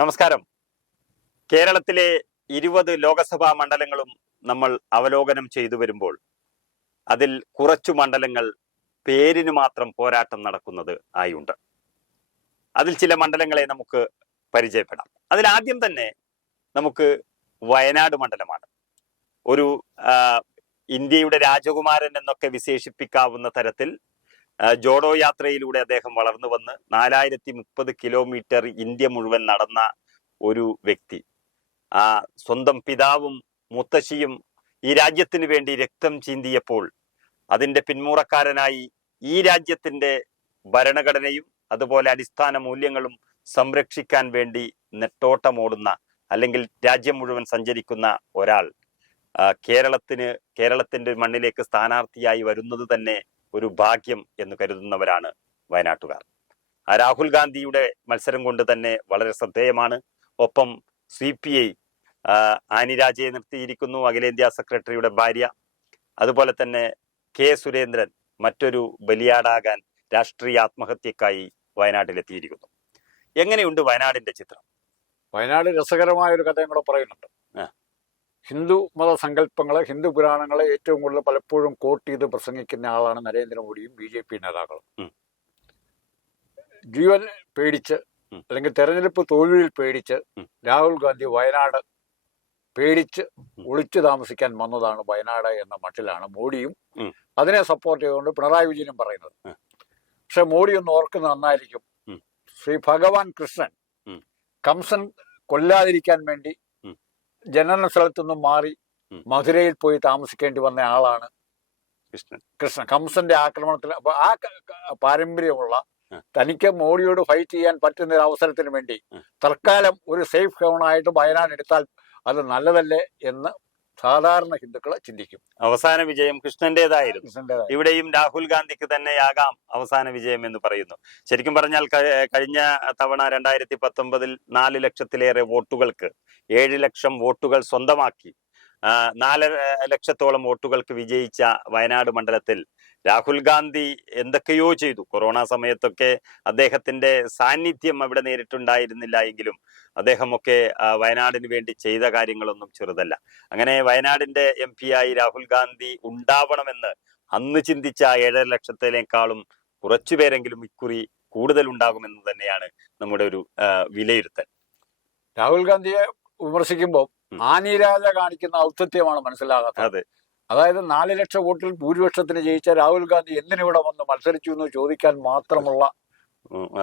നമസ്കാരം. കേരളത്തിലെ ഇരുപത് ലോകസഭാ മണ്ഡലങ്ങളും നമ്മൾ അവലോകനം ചെയ്തു വരുമ്പോൾ അതിൽ കുറച്ചു മണ്ഡലങ്ങൾ പേരിന് മാത്രം പോരാട്ടം നടക്കുന്നത് ആയുണ്ട്. അതിൽ ചില മണ്ഡലങ്ങളെ നമുക്ക് പരിചയപ്പെടാം. അതിൽ ആദ്യം തന്നെ നമുക്ക് വയനാട് മണ്ഡലമാണ്. ഒരു ഇന്ത്യയുടെ രാജകുമാരൻ എന്നൊക്കെ വിശേഷിപ്പിക്കാവുന്ന തരത്തിൽ ജോഡോ യാത്രയിലൂടെ അദ്ദേഹം വളർന്നു വന്ന് നാലായിരത്തി മുപ്പത് കിലോമീറ്റർ ഇന്ത്യ മുഴുവൻ നടന്ന ഒരു വ്യക്തി. ആ സ്വന്തം പിതാവും മുത്തശ്ശിയും ഈ രാജ്യത്തിന് വേണ്ടി രക്തം ചീന്തിയപ്പോൾ അതിന്റെ പിന്മുറക്കാരനായി ഈ രാജ്യത്തിന്റെ ഭരണഘടനയും അതുപോലെ അടിസ്ഥാന മൂല്യങ്ങളും സംരക്ഷിക്കാൻ വേണ്ടി നെട്ടോട്ടമോടുന്ന അല്ലെങ്കിൽ രാജ്യം മുഴുവൻ സഞ്ചരിക്കുന്ന ഒരാൾ കേരളത്തിന് കേരളത്തിന്റെ മണ്ണിലേക്ക് സ്ഥാനാർത്ഥിയായി വരുന്നത് തന്നെ ഒരു ഭാഗ്യം എന്ന് കരുതുന്നവരാണ് വയനാട്ടുകാർ. ആ രാഹുൽ ഗാന്ധിയുടെ മത്സരം കൊണ്ട് തന്നെ വളരെ ശ്രദ്ധേയമാണ്. ഒപ്പം സി പി ഐ ആനി രാജയെ നിർത്തിയിരിക്കുന്നു അഖിലേന്ത്യാ സെക്രട്ടറിയുടെ ഭാര്യ. അതുപോലെ തന്നെ കെ സുരേന്ദ്രൻ മറ്റൊരു ബലിയാടാകാൻ രാഷ്ട്രീയ ആത്മഹത്യക്കായി വയനാട്ടിലെത്തിയിരിക്കുന്നു. എങ്ങനെയുണ്ട് വയനാടിന്റെ ചിത്രം? വയനാട് രസകരമായ ഒരു കഥയും കൂടെ പറയുന്നുണ്ട്. ഹിന്ദു മത സങ്കല്പങ്ങളെ ഹിന്ദു പുരാണങ്ങളെ ഏറ്റവും കൂടുതൽ പലപ്പോഴും കോട്ട് ചെയ്ത് പ്രസംഗിക്കുന്ന ആളാണ് നരേന്ദ്രമോദിയും ബി ജെ പി നേതാക്കളും. ജീവൻ പേടിച്ച് അല്ലെങ്കിൽ തെരഞ്ഞെടുപ്പ് തോൽവിയിൽ പേടിച്ച് രാഹുൽ ഗാന്ധി വയനാട് പേടിച്ച്. ഒളിച്ചു താമസിക്കാൻ വന്നതാണ് വയനാട് എന്ന മട്ടിലാണ് മോഡിയും അതിനെ സപ്പോർട്ട് ചെയ്തുകൊണ്ട് പിണറായി വിജയനും പറയുന്നത്. പക്ഷെ മോഡി ഒന്ന് ഓർക്കുന്ന നന്നായിരിക്കും. ശ്രീ ഭഗവാൻ കൃഷ്ണൻ. കംസൻ കൊല്ലാതിരിക്കാൻ വേണ്ടി. ജനന സ്ഥലത്തുനിന്നും മാറി മധുരയിൽ പോയി താമസിക്കേണ്ടി വന്ന ആളാണ് കൃഷ്ണൻ. കൃഷ്ണൻ. കംസന്റെ ആക്രമണത്തിൽ അപ്പൊ ആ പാരമ്പര്യമുള്ള. തനിക്ക് മോഡിയോട് ഫൈറ്റ് ചെയ്യാൻ പറ്റുന്ന ഒരു അവസരത്തിന് വേണ്ടി തൽക്കാലം ഒരു സേഫ് ഹോണായിട്ട് വയനാട് എടുത്താൽ അത് നല്ലതല്ലേ എന്ന് സാധാരണ ഹിന്ദുക്കളെ ചിന്തിക്കും. അവസാന വിജയം കൃഷ്ണന്റേതായിരുന്നു. കൃഷ്ണന്റേതായി ഇവിടെയും രാഹുൽ ഗാന്ധിക്ക് തന്നെയാകാം അവസാന വിജയം എന്ന് പറയുന്നു. ശരിക്കും പറഞ്ഞാൽ കഴിഞ്ഞ തവണ രണ്ടായിരത്തി പത്തൊമ്പതിൽ നാല് ലക്ഷത്തിലേറെ വോട്ടുകൾക്ക് ഏഴ് ലക്ഷം വോട്ടുകൾ സ്വന്തമാക്കി നാലര ലക്ഷത്തോളം വോട്ടുകൾക്ക് വിജയിച്ച വയനാട് മണ്ഡലത്തിൽ രാഹുൽ ഗാന്ധി എന്തൊക്കെയോ ചെയ്തു കൊറോണ സമയത്തൊക്കെ അദ്ദേഹത്തിന്റെ സാന്നിധ്യം അവിടെ നേരിട്ടുണ്ടായിരുന്നില്ല എങ്കിലും അദ്ദേഹമൊക്കെ വയനാടിന് വേണ്ടി ചെയ്ത കാര്യങ്ങളൊന്നും ചെറുതല്ല അങ്ങനെ വയനാടിന്റെ എം ആയി രാഹുൽ ഗാന്ധി ഉണ്ടാവണമെന്ന് അന്ന് ചിന്തിച്ച ഏഴര ലക്ഷത്തിനേക്കാളും കുറച്ചു പേരെങ്കിലും ഇക്കുറി കൂടുതൽ ഉണ്ടാകുമെന്ന് തന്നെയാണ് നമ്മുടെ ഒരു വിലയിരുത്തൽ രാഹുൽ ഗാന്ധിയെ വിമർശിക്കുമ്പോൾ. ആനിരാജ കാണിക്കുന്ന ഔത്തത്യമാണ് മനസ്സിലാകാത്തത്. അതായത് നാല് ലക്ഷം വോട്ടിൽ ഭൂരിപക്ഷത്തിന് ജയിച്ച രാഹുൽ ഗാന്ധി എന്തിനിവിടെ വന്ന് മത്സരിച്ചു എന്ന് ചോദിക്കാൻ മാത്രമുള്ള.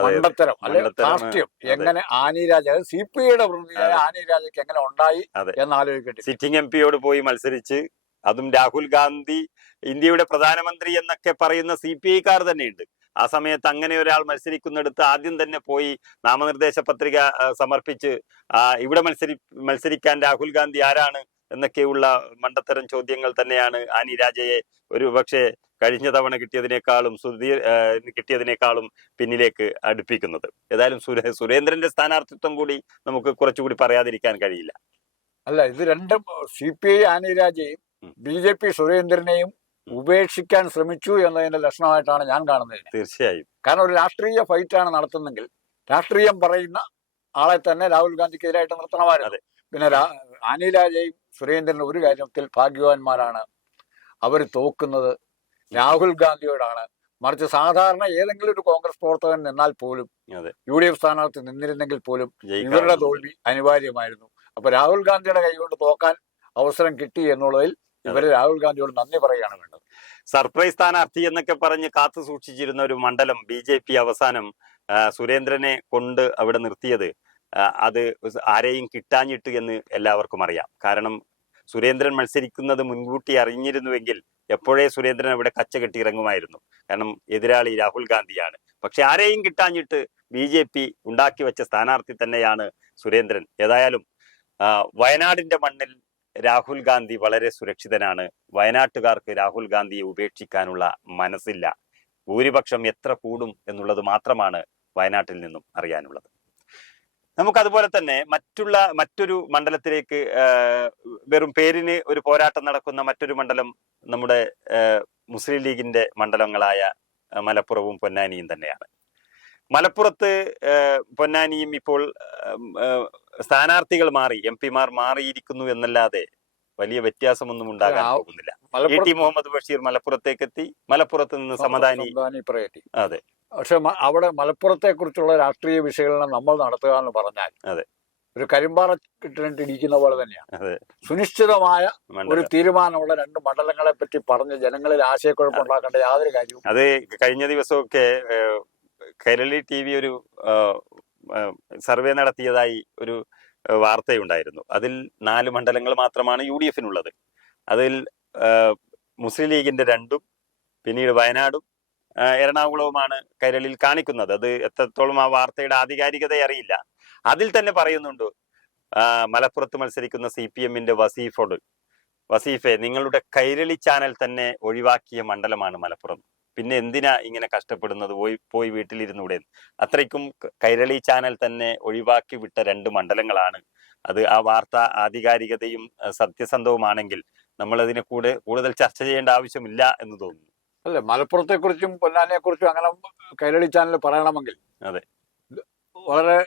മണ്ടത്തരം മണ്ടത്തരം, എങ്ങനെ ആനിരാജ സി പി ഐയുടെ പ്രതിനിധിയായ. ആനിരാജയ്ക്ക് എങ്ങനെ ഉണ്ടായി. എന്ന് ആലോചിക്കട്ടെ സിറ്റിംഗ് എം പിയോട് പോയി മത്സരിച്ച് അതും രാഹുൽ ഗാന്ധി ഇന്ത്യയുടെ പ്രധാനമന്ത്രി എന്നൊക്കെ പറയുന്ന സി പി ഐക്കാർ തന്നെയുണ്ട്. ആ സമയത്ത് അങ്ങനെ ഒരാൾ മത്സരിക്കുന്നിടത്ത് ആദ്യം തന്നെ പോയി നാമനിർദ്ദേശ പത്രിക സമർപ്പിച്ച് ഇവിടെ മത്സരി മത്സരിക്കാൻ രാഹുൽ ഗാന്ധി ആരാണ് എന്നൊക്കെയുള്ള മണ്ടത്തരം ചോദ്യങ്ങൾ തന്നെയാണ് ആനി രാജയെ ഒരു പക്ഷേ കഴിഞ്ഞ തവണ കിട്ടിയതിനേക്കാളും സുധീർ കിട്ടിയതിനേക്കാളും പിന്നിലേക്ക് അടുപ്പിക്കുന്നത്. ഏതായാലും സുരേ സുരേന്ദ്രന്റെ സ്ഥാനാർത്ഥിത്വം കൂടി നമുക്ക് കുറച്ചുകൂടി പറയാതിരിക്കാൻ കഴിയില്ല. അല്ല ഇത് രണ്ടും സി പി ഐ ആനി രാജയും ബി ജെ പി സുരേന്ദ്രനെയും ഉപേക്ഷിക്കാൻ ശ്രമിച്ചു എന്നതിന്റെ ലക്ഷണമായിട്ടാണ് ഞാൻ കാണുന്നത് തീർച്ചയായും കാരണം ഒരു രാഷ്ട്രീയ ഫൈറ്റാണ് നടത്തുന്നെങ്കിൽ രാഷ്ട്രീയം പറയുന്ന ആളെ തന്നെ രാഹുൽ ഗാന്ധിക്കെതിരായിട്ട് നിർത്തണമായിരുന്നു അതെ. പിന്നെ അനിലാജയും സുരേന്ദ്രനും ഒരു കാര്യത്തിൽ ഭാഗ്യവാന്മാരാണ് അവർ തോക്കുന്നത് രാഹുൽ ഗാന്ധിയോടാണ് മറിച്ച് സാധാരണ ഏതെങ്കിലും ഒരു കോൺഗ്രസ് പ്രവർത്തകൻ നിന്നാൽ പോലും. യു ഡി എഫ് സ്ഥാനാർത്ഥി നിന്നിരുന്നെങ്കിൽ പോലും ഇവരുടെ. തോൽവി അനിവാര്യമായിരുന്നു അപ്പൊ രാഹുൽ ഗാന്ധിയുടെ കൈകൊണ്ട് തോക്കാൻ അവസരം കിട്ടി എന്നുള്ളതിൽ ഇവർ രാഹുൽ ഗാന്ധിയോട് നന്ദി പറയുകയാണ് വേണ്ടത്. സർപ്രൈസ് സ്ഥാനാർത്ഥി എന്നൊക്കെ പറഞ്ഞ് കാത്തു സൂക്ഷിച്ചിരുന്ന ഒരു മണ്ഡലം ബി ജെ പി അവസാനം സുരേന്ദ്രനെ കൊണ്ട് അവിടെ നിർത്തിയത്. അത് ആരെയും കിട്ടാഞ്ഞിട്ട് എന്ന് എല്ലാവർക്കും അറിയാം. കാരണം സുരേന്ദ്രൻ മത്സരിക്കുന്നത് മുൻകൂട്ടി അറിഞ്ഞിരുന്നുവെങ്കിൽ എപ്പോഴേ സുരേന്ദ്രൻ അവിടെ കച്ച കെട്ടി ഇറങ്ങുമായിരുന്നു. കാരണം എതിരാളി രാഹുൽ ഗാന്ധിയാണ്. പക്ഷെ ആരെയും കിട്ടാഞ്ഞിട്ട് ബി ജെ പി ഉണ്ടാക്കി വെച്ച സ്ഥാനാർത്ഥി തന്നെയാണ് സുരേന്ദ്രൻ. ഏതായാലും വയനാടിന്റെ മണ്ണിൽ രാഹുൽ ഗാന്ധി വളരെ സുരക്ഷിതനാണ്. വയനാട്ടുകാർക്ക് രാഹുൽ ഗാന്ധിയെ ഉപേക്ഷിക്കാനുള്ള മനസ്സില്ല. ഭൂരിപക്ഷം എത്ര കൂടും എന്നുള്ളത് മാത്രമാണ് വയനാട്ടിൽ നിന്നും അറിയാനുള്ളത്. നമുക്ക് അതുപോലെ തന്നെ മറ്റുള്ള മറ്റൊരു മണ്ഡലത്തിലേക്ക് വെറും പേരിന് ഒരു പോരാട്ടം നടക്കുന്ന മറ്റൊരു മണ്ഡലം നമ്മുടെ മുസ്ലിം ലീഗിന്റെ മണ്ഡലങ്ങളായ മലപ്പുറവും പൊന്നാനിയും തന്നെയാണ്. മലപ്പുറത്ത് പൊന്നാനിയും ഇപ്പോൾ സ്ഥാനാർത്ഥികൾ മാറി എം പിമാർ മാറിയിരിക്കുന്നു എന്നല്ലാതെ വലിയ വ്യത്യാസമൊന്നും ഉണ്ടാകാൻ പോകുന്നില്ല. ഇ ടി മുഹമ്മദ് ബഷീർ മലപ്പുറത്തേക്ക് എത്തി മലപ്പുറത്ത് നിന്ന് സമദാനി അതെ. പക്ഷെ അവിടെ മലപ്പുറത്തെ കുറിച്ചുള്ള രാഷ്ട്രീയ വിശകലനം നമ്മൾ നടത്തുക എന്ന് പറഞ്ഞാൽ അതെ. ഒരു കരിമ്പാറ കിട്ടിട്ട് ഇരിക്കുന്ന പോലെ തന്നെയാണ് സുനിശ്ചിതമായ ഒരു തീരുമാനമുള്ള രണ്ട് മണ്ഡലങ്ങളെ പറ്റി പറഞ്ഞ് ജനങ്ങളിൽ ആശയക്കുഴപ്പം ഉണ്ടാക്കേണ്ട യാതൊരു കാര്യവും അത് കഴിഞ്ഞ ദിവസമൊക്കെ കൈരളി ടി വി ഒരു സർവേ നടത്തിയതായി ഒരു വാർത്തയുണ്ടായിരുന്നു. അതിൽ നാല് മണ്ഡലങ്ങൾ മാത്രമാണ് യു ഡി എഫിനുള്ളത്. അതിൽ മുസ്ലിം ലീഗിന്റെ രണ്ടും പിന്നീട് വയനാടും എറണാകുളവുമാണ് കൈരളിയിൽ കാണിക്കുന്നത്. അത് എത്രത്തോളം ആ വാർത്തയുടെ ആധികാരികത അറിയില്ല. അതിൽ തന്നെ പറയുന്നുണ്ട് മലപ്പുറത്ത് മത്സരിക്കുന്ന സി പി എമ്മിന്റെ വസീഫോട് വസീഫെ നിങ്ങളുടെ കൈരളി ചാനൽ തന്നെ ഒഴിവാക്കിയ മണ്ഡലമാണ് മലപ്പുറം. പിന്നെ എന്തിനാ ഇങ്ങനെ കഷ്ടപ്പെടുന്നത്? പോയി പോയി വീട്ടിലിരുന്നൂടെ? അത്രയ്ക്കും കൈരളി ചാനൽ തന്നെ ഒഴിവാക്കി വിട്ട രണ്ട് മണ്ഡലങ്ങളാണ്. അത് ആ വാർത്ത ആധികാരികതയും സത്യസന്ധവുമാണെങ്കിൽ നമ്മൾ അതിനെ കൂടെ കൂടുതൽ ചർച്ച ചെയ്യേണ്ട ആവശ്യമില്ല എന്ന് തോന്നുന്നു. അല്ലെ മലപ്പുറത്തെ കുറിച്ചും പൊന്നാനെ കുറിച്ചും അങ്ങനെ കൈരളി ചാനൽ പറയണമെങ്കിൽ അതെ. വളരെ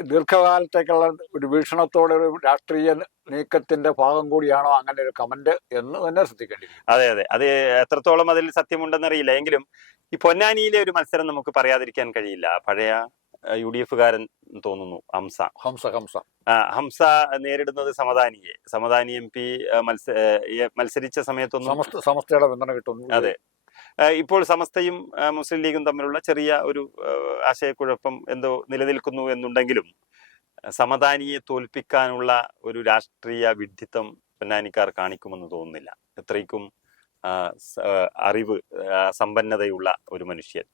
ദീർഘകാലത്തേക്കുള്ള ഒരു വീക്ഷണത്തോടെ ഒരു രാഷ്ട്രീയ നീക്കത്തിന്റെ ഭാഗം കൂടിയാണോ അങ്ങനെ ഒരു കമന്റ് എന്ന് തന്നെ ശ്രദ്ധിക്കേണ്ടി. അതെ അതെ. അത് എത്രത്തോളം അതിൽ സത്യമുണ്ടെന്നറിയില്ല എങ്കിലും ഈ പൊന്നാനിയിലെ ഒരു മത്സരം നമുക്ക് പറയാതിരിക്കാൻ കഴിയില്ല. പഴയ യു ഡി എഫുകാരൻ തോന്നുന്നു ഹംസ. ഹംസ ഹംസ. ആ, ഹംസ നേരിടുന്നത് സമദാനിയെ. സമദാനി എം പി മത്സരിച്ച സമയത്തൊന്നും സമസ്ത സമസ്തയുടെ പിന്തുണ കിട്ടുന്നു. അതെ. ഇപ്പോൾ സമസ്തയും മുസ്ലിം ലീഗും തമ്മിലുള്ള ചെറിയ ഒരു ആശയക്കുഴപ്പം എന്തോ നിലനിൽക്കുന്നു എന്നുണ്ടെങ്കിലും സമതാനിയെ തോൽപ്പിക്കാനുള്ള ഒരു രാഷ്ട്രീയ വിഡ്ഢിത്തം പൊന്നാനിക്കാർ കാണിക്കുമെന്ന് തോന്നുന്നില്ല. എത്രയ്ക്കും അറിവ് സമ്പന്നതയുള്ള ഒരു മനുഷ്യൻ.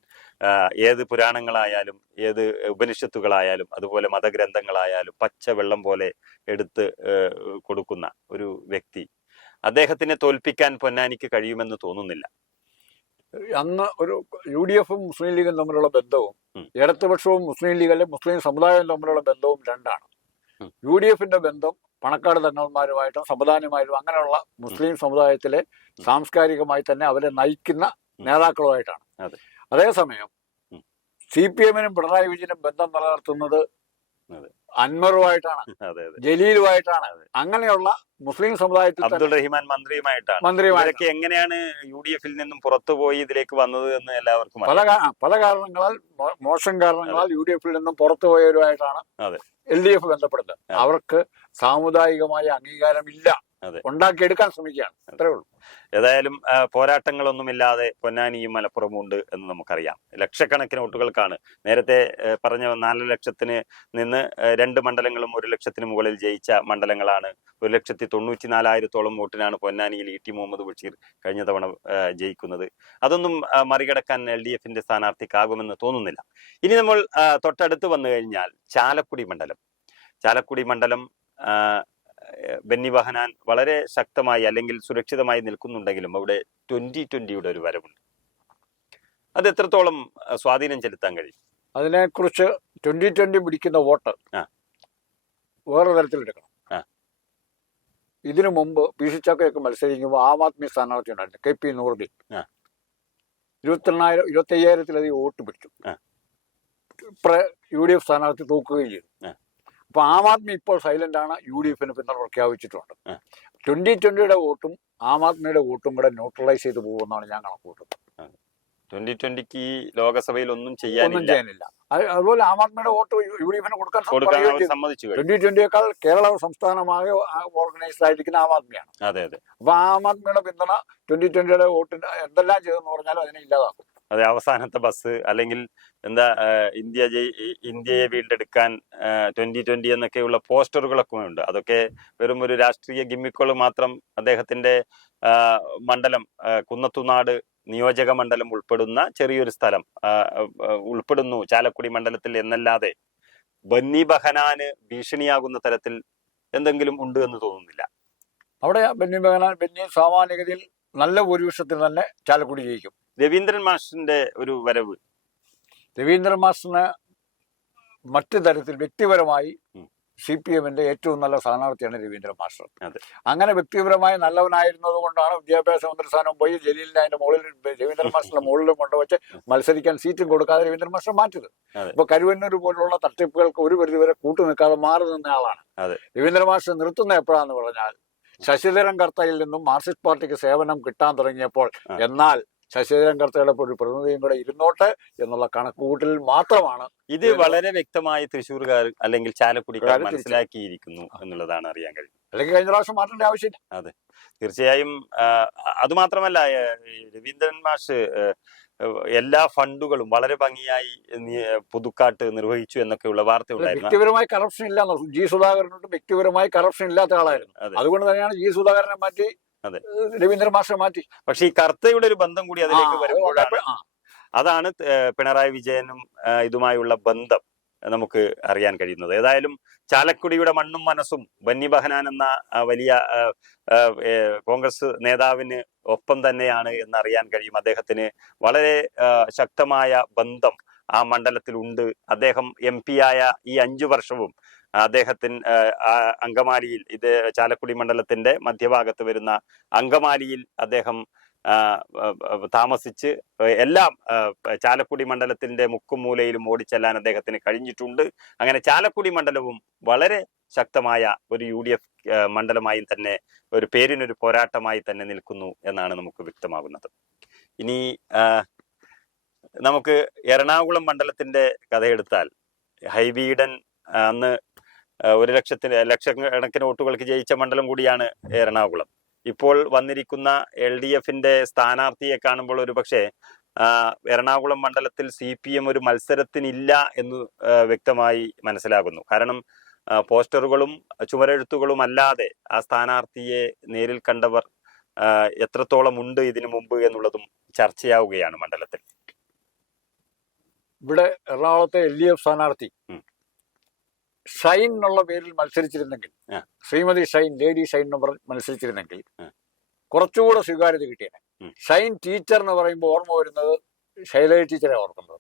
ഏത് പുരാണങ്ങളായാലും ഏത് ഉപനിഷത്തുകളായാലും അതുപോലെ മതഗ്രന്ഥങ്ങളായാലും പച്ച വെള്ളം പോലെ എടുത്ത് കൊടുക്കുന്ന ഒരു വ്യക്തി. അദ്ദേഹത്തിനെ തോൽപ്പിക്കാൻ പൊന്നാനിക്ക് കഴിയുമെന്ന് തോന്നുന്നില്ല. അന്ന് ഒരു യു ഡി എഫും മുസ്ലിം ലീഗും തമ്മിലുള്ള ബന്ധവും ഇടതുപക്ഷവും മുസ്ലിം ലീഗ് അല്ലെ മുസ്ലിം സമുദായവും തമ്മിലുള്ള ബന്ധവും രണ്ടാണ്. യു ഡി എഫിന്റെ ബന്ധം പണക്കാട് തങ്ങന്മാരുമായിട്ടും സമുദായമായിട്ടും അങ്ങനെയുള്ള മുസ്ലിം സമുദായത്തിലെ സാംസ്കാരികമായി തന്നെ അവരെ നയിക്കുന്ന. നേതാക്കളുമായിട്ടാണ് അതേസമയം. സി പി എമ്മിനും പിണറായി വിജയനും ബന്ധം നിലനിർത്തുന്നത്. അൻവറുമായിട്ടാണ് അതെ അതെ. ജലീലുമായിട്ടാണ് അങ്ങനെയുള്ള മുസ്ലിം സമുദായത്തിൽ അബ്ദുൾ റഹിമാൻ മന്ത്രിയുമായിട്ടാണ്. മന്ത്രിയുമായിട്ട് എങ്ങനെയാണ് യു ഡി എഫിൽ നിന്നും പുറത്തുപോയി ഇതിലേക്ക് വന്നത് എന്ന് എല്ലാവർക്കും പല പല കാരണങ്ങളാൽ മോശം കാരണങ്ങളാൽ യു ഡി എഫിൽ നിന്നും പുറത്തു പോയവരുമായിട്ടാണ് അതെ. എൽ ഡി എഫ് ബന്ധപ്പെടുന്നത്. അവർക്ക് സാമുദായികമായ അംഗീകാരമില്ല. ഉണ്ടാക്കിയെടുക്കാൻ ശ്രമിക്കുകയാണ്. അത്രേ ഉള്ളൂ. ഏതായാലും പോരാട്ടങ്ങളൊന്നുമില്ലാതെ പൊന്നാനിയും മലപ്പുറവും ഉണ്ട് എന്ന് നമുക്കറിയാം. ലക്ഷക്കണക്കിന് വോട്ടുകൾക്കാണ്. നേരത്തെ പറഞ്ഞ നാല് ലക്ഷത്തിന് നിന്ന് രണ്ട് മണ്ഡലങ്ങളും ഒരു ലക്ഷത്തിന് മുകളിൽ ജയിച്ച മണ്ഡലങ്ങളാണ്. ഒരു ലക്ഷത്തി തൊണ്ണൂറ്റി നാലായിരത്തോളം വോട്ടിനാണ് പൊന്നാനിയിൽ ഇ ടി മുഹമ്മദ് ബഷീർ കഴിഞ്ഞ തവണ ജയിക്കുന്നത്. അതൊന്നും മറികടക്കാൻ എൽ ഡി എഫിന്റെ സ്ഥാനാർത്ഥിക്കാകുമെന്ന് തോന്നുന്നില്ല. ഇനി നമ്മൾ തൊട്ടടുത്ത് വന്നു കഴിഞ്ഞാൽ ചാലക്കുടി മണ്ഡലം. ചാലക്കുടി മണ്ഡലം ബെന്നി ബഹനാൻ വളരെ ശക്തമായി അല്ലെങ്കിൽ സുരക്ഷിതമായി നിൽക്കുന്നുണ്ടെങ്കിലും അവിടെ ട്വന്റി ട്വന്റിയുടെ ഒരു വരവുണ്ട്. അത് എത്രത്തോളം സ്വാധീനം ചെലുത്താൻ കഴിയും? അതിനെക്കുറിച്ച് ട്വന്റി ട്വന്റി പിടിക്കുന്ന വോട്ട്. വേറെ തരത്തിലെടുക്കണം. ഇതിനു മുമ്പ് പി സി ചക്കയൊക്കെ മത്സരിക്കുമ്പോൾ ആം ആദ്മി സ്ഥാനാർത്ഥി ഉണ്ടായിരുന്നു കെ പി നൂറുദ്ദീൻ. ഇരുപത്തെണ്ണായിരം ഇരുപത്തി അയ്യായിരത്തിലധികം വോട്ട് പിടിച്ചു. യു ഡി എഫ് സ്ഥാനാർത്ഥി തൂക്കുകയും ചെയ്തു. ആ. അപ്പൊ ആം ആദ്മി ഇപ്പോൾ സൈലന്റ് ആണ്. യു ഡി എഫിന് പിന്തുണ പ്രഖ്യാപിച്ചിട്ടുണ്ട്. ട്വന്റി ട്വന്റിയുടെ വോട്ടും ആം ആദ്മിയുടെ വോട്ടും കൂടെ ന്യൂട്രലൈസ് ചെയ്ത് പോകുമെന്നാണ് ഞാൻ കണക്കൂട്ടുന്നത് ട്വന്റി ട്വന്റിക്ക് ലോകസഭയിൽ ഒന്നും ഒന്നും ചെയ്യാനില്ല. അതുപോലെ ആം ആദ്മിയുടെ വോട്ട് യു ഡി എഫിന് കൊടുക്കാൻ. സമ്മതിച്ചു ട്വന്റി ട്വന്റിയേക്കാൾ കേരള സംസ്ഥാനമാകെ ഓർഗനൈസ്ഡ് ആയിരിക്കുന്ന ആം ആദ്മിയാണ്. അതെ അതെ. അപ്പൊ ആം ആദ്മിയുടെ പിന്തുണ ട്വന്റി ട്വന്റിയുടെ വോട്ടിന്റെ എന്തെല്ലാം ചെയ്തെന്ന് പറഞ്ഞാലും അതിനെ ഇല്ലാതാക്കും. അതെ അവസാനത്തെ ബസ് അല്ലെങ്കിൽ എന്താ ഇന്ത്യ ഇന്ത്യയെ വീണ്ടെടുക്കാൻ ട്വന്റി ട്വന്റി എന്നൊക്കെയുള്ള പോസ്റ്ററുകളൊക്കെ ഉണ്ട്. അതൊക്കെ വെറും ഒരു രാഷ്ട്രീയ ഗിമ്മിക്കുകൾ മാത്രം അദ്ദേഹത്തിന്റെ മണ്ഡലം കുന്നത്തുനാട് നിയോജക മണ്ഡലം ഉൾപ്പെടുന്ന ചെറിയൊരു സ്ഥലം ഉൾപ്പെടുന്നു ചാലക്കുടി മണ്ഡലത്തിൽ എന്നല്ലാതെ. ബന്നി ബഹനാന് ഭീഷണിയാകുന്ന തരത്തിൽ എന്തെങ്കിലും ഉണ്ട് എന്ന് തോന്നുന്നില്ല. അവിടെ ബന്നി ബഹനാൻ ബന്നി സാമാന്യഗതിയിൽ നല്ല ഭൂരിപക്ഷത്തിൽ തന്നെ ചാലക്കുടി ജയിക്കും. രവീന്ദ്രൻ മാഷിന്റെ ഒരു വരവ് രവീന്ദ്രൻ മാസ്റ്ററിന് മറ്റു തരത്തിൽ വ്യക്തിപരമായി. സി പി എമ്മിന്റെ ഏറ്റവും നല്ല സ്ഥാനാർത്ഥിയാണ് രവീന്ദ്രൻ മാസ്റ്റർ. അങ്ങനെ വ്യക്തിപരമായി നല്ലവനായിരുന്നത് കൊണ്ടാണ് വിദ്യാഭ്യാസ മന്ത്രി സ്ഥാനം പോയി ജലീലിനെ അതിന്റെ മുകളിൽ രവീന്ദ്രൻ മാസ്റ്ററിന്റെ മുകളിലും കൊണ്ടുവച്ച് മത്സരിക്കാൻ സീറ്റും കൊടുക്കാതെ രവീന്ദ്രൻ മാസ്റ്റർ മാറ്റിയത്. ഇപ്പൊ കരുവന്നൂർ പോലുള്ള തട്ടിപ്പുകൾക്ക് ഒരു പരിധിവരെ കൂട്ടു നിൽക്കാതെ മാറി നിന്ന ആളാണ്. രവീന്ദ്രൻ മാസ്റ്റർ നിർത്തുന്ന എപ്പോഴാന്ന് പറഞ്ഞാൽ ശശിധരൻ കർത്തയിൽ നിന്നും മാർക്സിസ്റ്റ് പാർട്ടിക്ക് സേവനം കിട്ടാൻ തുടങ്ങിയപ്പോൾ എന്നാൽ ശശിധരൻ കർത്തയുടെ ഒരു പ്രതിനിധിയും കൂടെ ഇരുന്നോട്ടെ എന്നുള്ള കണക്കുകൂട്ടലിൽ മാത്രമാണ് ഇത് വളരെ വ്യക്തമായി തൃശ്ശൂർകാർ അല്ലെങ്കിൽ ചാലക്കുടിക്കാർ മനസ്സിലാക്കിയിരിക്കുന്നു എന്നുള്ളതാണ് അറിയാൻ കഴിയുന്നത്. അല്ലെങ്കിൽ കഴിഞ്ഞ പ്രാവശ്യം മാറ്റേണ്ട ആവശ്യമില്ല. അതെ. തീർച്ചയായും അതുമാത്രമല്ല അത് മാത്രമല്ല രവീന്ദ്രൻ മാഷ് എല്ലാ ഫണ്ടുകളും വളരെ ഭംഗിയായി പുതുക്കാട്ട് നിർവഹിച്ചു എന്നൊക്കെയുള്ള വാർത്ത ഉണ്ടായിരുന്നു വ്യക്തിപരമായി കറപ്ഷൻ ഇല്ല ജി സുധാകരനോട് വ്യക്തിപരമായി കറപ്ഷൻ ഇല്ലാത്ത ആളായിരുന്നു. അതുകൊണ്ട് തന്നെയാണ് ജി സുധാകരനെ മാറ്റി അതെ. മാഷെ മാറ്റി. പക്ഷെ ഈ കർത്തയുടെ ഒരു ബന്ധം കൂടി അതിലേക്ക് വരുമ്പോൾ വരുമ്പോഴാണ് അതാണ് പിണറായി വിജയനും ഇതുമായുള്ള ബന്ധം നമുക്ക് അറിയാൻ കഴിയുന്നത്. ഏതായാലും ചാലക്കുടിയുടെ മണ്ണും മനസ്സും ബന്നി ബഹനാൻ എന്ന വലിയ കോൺഗ്രസ് നേതാവിന് ഒപ്പം തന്നെയാണ് എന്ന് അറിയാൻ കഴിയും. അദ്ദേഹത്തിന് വളരെ ശക്തമായ ബന്ധം ആ മണ്ഡലത്തിൽ ഉണ്ട് അദ്ദേഹം എം പി ആയ ഈ അഞ്ചു വർഷവും അദ്ദേഹത്തിന് അങ്കമാലിയിൽ ഇത് ചാലക്കുടി മണ്ഡലത്തിന്റെ മധ്യഭാഗത്ത് വരുന്ന അങ്കമാലിയിൽ അദ്ദേഹം താമസിച്ച് എല്ലാം ചാലക്കുടി മണ്ഡലത്തിന്റെ മുക്കും മൂലയിലും ഓടിച്ചെല്ലാൻ അദ്ദേഹത്തിന് കഴിഞ്ഞിട്ടുണ്ട്. അങ്ങനെ ചാലക്കുടി മണ്ഡലവും വളരെ ശക്തമായ ഒരു യു ഡി എഫ് മണ്ഡലമായി തന്നെ ഒരു പേരിനൊരു പോരാട്ടമായി തന്നെ നിൽക്കുന്നു എന്നാണ് നമുക്ക് വ്യക്തമാകുന്നത്. ഇനി നമുക്ക് എറണാകുളം മണ്ഡലത്തിന്റെ കഥയെടുത്താൽ ഹൈബീഡൻ അന്ന് ഒരു ലക്ഷത്തിന് ലക്ഷക്കണക്കിന് വോട്ടുകൾക്ക് ജയിച്ച മണ്ഡലം കൂടിയാണ് എറണാകുളം. ഇപ്പോൾ വന്നിരിക്കുന്ന എൽ ഡി എഫിന്റെ സ്ഥാനാർത്ഥിയെ കാണുമ്പോൾ ഒരു പക്ഷേ എറണാകുളം മണ്ഡലത്തിൽ സി പി എം ഒരു മത്സരത്തിനില്ല എന്ന് വ്യക്തമായി മനസ്സിലാകുന്നു. കാരണം പോസ്റ്ററുകളും ചുമരെഴുത്തുകളും അല്ലാതെ ആ സ്ഥാനാർത്ഥിയെ നേരിൽ കണ്ടവർ എത്രത്തോളം ഉണ്ട് ഇതിനു മുമ്പ് എന്നുള്ളതും ചർച്ചയാവുകയാണ് മണ്ഡലത്തിൽ. ഇവിടെ എറണാകുളത്തെ എൽ ഡി എഫ് സ്ഥാനാർത്ഥി. ഷൈൻ എന്നുള്ള പേരിൽ മത്സരിച്ചിരുന്നെങ്കിൽ ശ്രീമതി ഷൈൻ ലേഡി ഷൈൻ എന്ന് പറഞ്ഞ് മത്സരിച്ചിരുന്നെങ്കിൽ കുറച്ചുകൂടെ സ്വീകാര്യത കിട്ടിയേനെ. ഷൈൻ ടീച്ചർ എന്ന് പറയുമ്പോൾ ഓർമ്മ വരുന്നത് ശൈലജ ടീച്ചറെ ഓർക്കുന്നത്.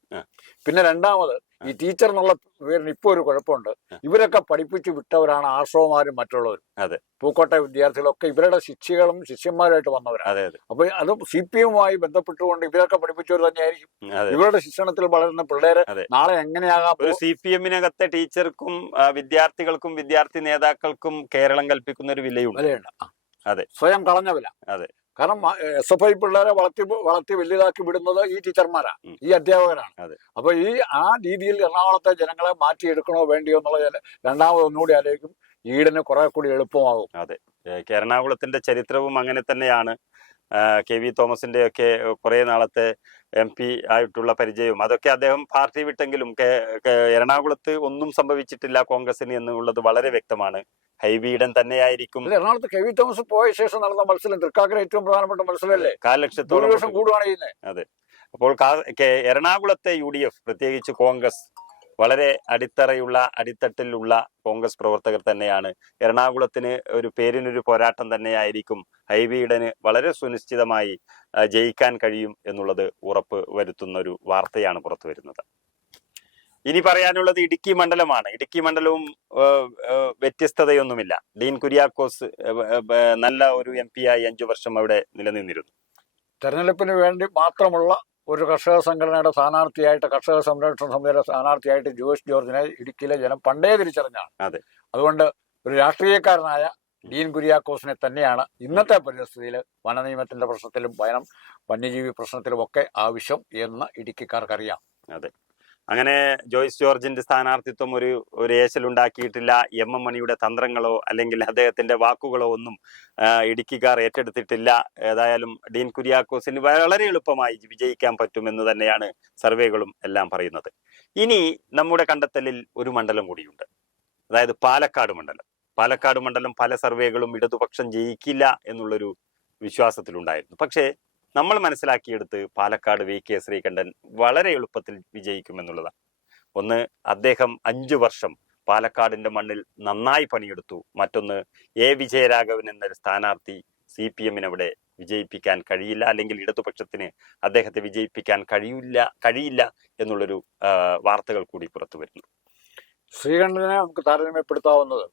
പിന്നെ രണ്ടാമത് ഈ ടീച്ചർ എന്നുള്ള പേരിന് ഇപ്പൊ ഒരു കുഴപ്പമുണ്ട്. ഇവരൊക്കെ പഠിപ്പിച്ചു വിട്ടവരാണ് ആശ്രവമാരും മറ്റുള്ളവരും. അതെ. പൂക്കോട്ടെ വിദ്യാർത്ഥികളൊക്കെ ഇവരുടെ ശിക്ഷികളും ശിഷ്യന്മാരുമായിട്ട് വന്നവരാണ്. അതെ അതെ. അപ്പൊ അത് സി പി എമ്മുമായി ബന്ധപ്പെട്ടുകൊണ്ട് ഇവരൊക്കെ പഠിപ്പിച്ചവർ തന്നെയായിരിക്കും. ഇവരുടെ ശിക്ഷണത്തിൽ വളരുന്ന പിള്ളേരെ നാളെ എങ്ങനെയാകാം? സി പി എമ്മിനകത്തെ ടീച്ചർക്കും വിദ്യാർത്ഥികൾക്കും വിദ്യാർത്ഥി നേതാക്കൾക്കും കേരളം കൽപ്പിക്കുന്ന ഒരു വിലയുണ്ട്. അതെ. സ്വയം കളഞ്ഞ വില. അതെ. കാരണം എസ് എഫ് ഐ പിള്ളേരെ വളർത്തി വളർത്തി വലുതാക്കി വിടുന്നത് ഈ ടീച്ചർമാരാണ് ഈ അധ്യാപകരാണ്. അപ്പൊ ഈ ആ രീതിയിൽ എറണാകുളത്തെ ജനങ്ങളെ മാറ്റിയെടുക്കണോ വേണ്ടിയോ എന്നുള്ള രണ്ടാമത് ഒന്നുകൂടി ആലോചിക്കും. ഈടിന് കുറെ കൂടി എളുപ്പമാകും. അതെ. എറണാകുളത്തിന്റെ ചരിത്രവും അങ്ങനെ തന്നെയാണ്. കെ വി തോമസിന്റെ ഒക്കെ കുറെ നാളത്തെ എം പി ആയിട്ടുള്ള പരിചയവും അതൊക്കെ അദ്ദേഹം പാർട്ടി വിട്ടെങ്കിലും എറണാകുളത്ത് ഒന്നും സംഭവിച്ചിട്ടില്ല കോൺഗ്രസിന് എന്നുള്ളത് വളരെ വ്യക്തമാണ്. ഹൈബീഡൻ തന്നെയായിരിക്കും. എറണാകുളത്ത് കെ വി തോമസ് പോയ ശേഷം നടന്ന മത്സരം തൃക്കാക്കര ഏറ്റവും പ്രധാനപ്പെട്ട മത്സരമല്ലേ? കാൽ ലക്ഷത്തോളം ഭൂരിപക്ഷം വോട്ടുകൾ. കൂടുകയാണ് അതെ. അപ്പോൾ എറണാകുളത്തെ യു ഡി എഫ് പ്രത്യേകിച്ച് കോൺഗ്രസ് വളരെ അടിത്തറയുള്ള അടിത്തട്ടിലുള്ള കോൺഗ്രസ് പ്രവർത്തകർ തന്നെയാണ്. എറണാകുളത്തിന് ഒരു പേരിനൊരു പോരാട്ടം തന്നെയായിരിക്കും ഹൈബീഡന് വളരെ സുനിശ്ചിതമായി ജയിക്കാൻ കഴിയും എന്നുള്ളത് ഉറപ്പ് വരുത്തുന്ന ഒരു വാർത്തയാണ് പുറത്തു വരുന്നത്. ഇനി പറയാനുള്ളത് ഇടുക്കി മണ്ഡലമാണ്. ഇടുക്കി മണ്ഡലവും വ്യത്യസ്തതയൊന്നുമില്ല. ഡീൻ കുര്യാക്കോസ് നല്ല ഒരു എം ആയി അഞ്ചു വർഷം അവിടെ നിലനിന്നിരുന്നു. തെരഞ്ഞെടുപ്പിന് വേണ്ടി മാത്രമുള്ള ഒരു കർഷക സംഘടനയുടെ സ്ഥാനാർത്ഥിയായിട്ട് കർഷക സംരക്ഷണ സമിതിയുടെ സ്ഥാനാർത്ഥിയായിട്ട് ജോസ് ജോർജിനെ ഇടുക്കിയിലെ ജനം പണ്ടേ തിരിച്ചറിഞ്ഞാണ്. അതെ. അതുകൊണ്ട് ഒരു രാഷ്ട്രീയക്കാരനായ ഡീൻ കുര്യാക്കോസിനെ തന്നെയാണ് ഇന്നത്തെ പരിസ്ഥിതിയിൽ വനനിയമത്തിന്റെ പ്രശ്നത്തിലും വനം വന്യജീവി പ്രശ്നത്തിലും ഒക്കെ ആവശ്യം എന്ന് ഇടുക്കിക്കാർക്കറിയാം. അങ്ങനെ ജോയ്സ് ജോർജിന്റെ സ്ഥാനാർത്ഥിത്വം ഒരു ഒരു ഏശലുണ്ടാക്കിയിട്ടില്ല എം എം മണിയുടെ തന്ത്രങ്ങളോ അല്ലെങ്കിൽ അദ്ദേഹത്തിന്റെ വാക്കുകളോ ഒന്നും ഇടുക്കിക്കാർ ഏറ്റെടുത്തിട്ടില്ല. ഏതായാലും ഡീൻ കുര്യാക്കോസിന് വളരെ എളുപ്പമായി വിജയിക്കാൻ പറ്റുമെന്ന് തന്നെയാണ് സർവേകളും എല്ലാം പറയുന്നത്. ഇനി നമ്മുടെ കണ്ടെത്തലിൽ ഒരു മണ്ഡലം കൂടിയുണ്ട്. അതായത് പാലക്കാട് മണ്ഡലം. പാലക്കാട് മണ്ഡലം പല സർവേകളും ഇടതുപക്ഷം ജയിക്കില്ല എന്നുള്ളൊരു വിശ്വാസത്തിലുണ്ടായിരുന്നു. പക്ഷേ നമ്മൾ മനസ്സിലാക്കിയെടുത്ത് പാലക്കാട് വി കെ ശ്രീകണ്ഠൻ വളരെ എളുപ്പത്തിൽ വിജയിക്കുമെന്നുള്ളതാണ് ഒന്ന് അദ്ദേഹം അഞ്ചു വർഷം പാലക്കാടിന്റെ മണ്ണിൽ നന്നായി പണിയെടുത്തു മറ്റൊന്ന് എ വിജയരാഘവൻ എന്നൊരു സ്ഥാനാർത്ഥി സി പി എമ്മിന് അവിടെ വിജയിപ്പിക്കാൻ കഴിയില്ല അല്ലെങ്കിൽ ഇടതുപക്ഷത്തിന് അദ്ദേഹത്തെ വിജയിപ്പിക്കാൻ കഴിയില്ല കഴിയില്ല എന്നുള്ളൊരു വാർത്തകൾ കൂടി പുറത്തു വരുന്നു ശ്രീകണ്ഠനെ നമുക്ക് താരതമ്യപ്പെടുത്താവുന്നത്.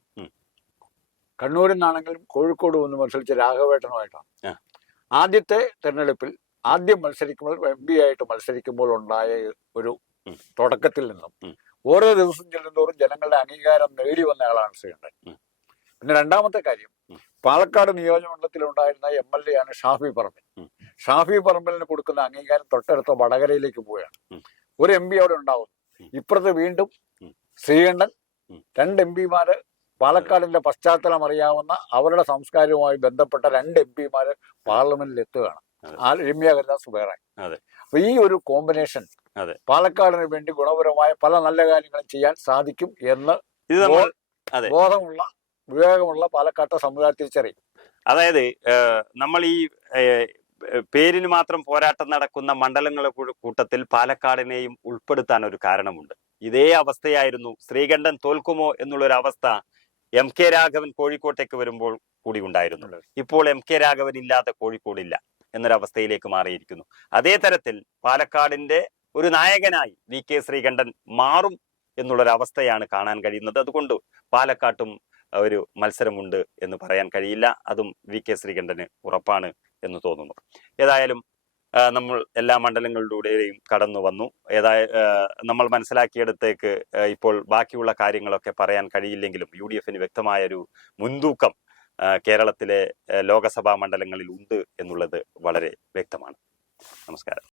കണ്ണൂരിൽ നിന്നാണെങ്കിലും കോഴിക്കോട് ഒന്ന് മത്സരിച്ച രാഘവേട്ടനുമായിട്ടാണ്. ആദ്യത്തെ തെരഞ്ഞെടുപ്പിൽ ആദ്യം മത്സരിക്കുമ്പോൾ എം പി ആയിട്ട് മത്സരിക്കുമ്പോൾ ഉണ്ടായ ഒരു തുടക്കത്തിൽ നിന്നും ഓരോ ദിവസം ചെല്ലുന്തോറും ജനങ്ങളുടെ അംഗീകാരം നേടി വന്ന ആളാണ് ശ്രീകണ്ഠൻ പിന്നെ രണ്ടാമത്തെ കാര്യം പാലക്കാട് നിയോജകമണ്ഡലത്തിൽ ഉണ്ടായിരുന്ന എം എൽ എ ആണ് ഷാഫി പറമ്പിൽ. ഷാഫി പറമ്പലിന് കൊടുക്കുന്ന അംഗീകാരം തൊട്ടടുത്ത വടകരയിലേക്ക് പോവുകയാണ്. ഒരു എം പി അവിടെ ഉണ്ടാവുന്നു. ഇപ്പുറത്ത് വീണ്ടും. ശ്രീകണ്ഠൻ രണ്ട് എം പിമാര് പാലക്കാടിന്റെ പശ്ചാത്തലം അറിയാവുന്ന അവരുടെ സംസ്കാരവുമായി ബന്ധപ്പെട്ട രണ്ട് എം പിമാര് പാർലമെന്റിൽ എത്തുകയാണ്. ആ രമ്യ കല്ല സുബേറായി. അപ്പൊ ഈ ഒരു കോമ്പിനേഷൻ. പാലക്കാടിന് വേണ്ടി ഗുണപരമായ പല നല്ല കാര്യങ്ങളും ചെയ്യാൻ സാധിക്കും എന്ന്. ബോധമുള്ള വിവേകമുള്ള പാലക്കാട്ടെ സമുദായം തിരിച്ചറിയും അതായത് നമ്മൾ ഈ പേരിന് മാത്രം പോരാട്ടം നടക്കുന്ന മണ്ഡലങ്ങളുടെ കൂട്ടത്തിൽ പാലക്കാടിനെയും ഉൾപ്പെടുത്താൻ ഒരു കാരണമുണ്ട് ഇതേ അവസ്ഥയായിരുന്നു ശ്രീകണ്ഠൻ തോൽക്കുമോ എന്നുള്ളൊരു അവസ്ഥ എം കെ രാഘവൻ കോഴിക്കോട്ടേക്ക് വരുമ്പോൾ കൂടി ഉണ്ടായിരുന്നു. ഇപ്പോൾ എം കെ രാഘവൻ ഇല്ലാതെ കോഴിക്കോടില്ല എന്നൊരവസ്ഥയിലേക്ക് മാറിയിരിക്കുന്നു. അതേ തരത്തിൽ പാലക്കാടിന്റെ ഒരു നായകനായി വി കെ ശ്രീകണ്ഠൻ മാറും എന്നുള്ളൊരവസ്ഥയാണ് കാണാൻ കഴിയുന്നത്. അതുകൊണ്ട് പാലക്കാട്ടും ഒരു മത്സരമുണ്ട് എന്ന് പറയാൻ കഴിയില്ല. അതും വി കെ ശ്രീകണ്ഠന് ഉറപ്പാണ് എന്ന് തോന്നുന്നു. ഏതായാലും നമ്മൾ എല്ലാ മണ്ഡലങ്ങളിലൂടെയും കടന്നു വന്നു. ഏതായ നമ്മൾ മനസ്സിലാക്കിയെടുത്തേക്ക് ഇപ്പോൾ ബാക്കിയുള്ള കാര്യങ്ങളൊക്കെ പറയാൻ കഴിയില്ലെങ്കിലും യു ഡി എഫിന് വ്യക്തമായൊരു മുൻതൂക്കം കേരളത്തിലെ ലോകസഭാ മണ്ഡലങ്ങളിൽ ഉണ്ട് എന്നുള്ളത് വളരെ വ്യക്തമാണ്. നമസ്കാരം.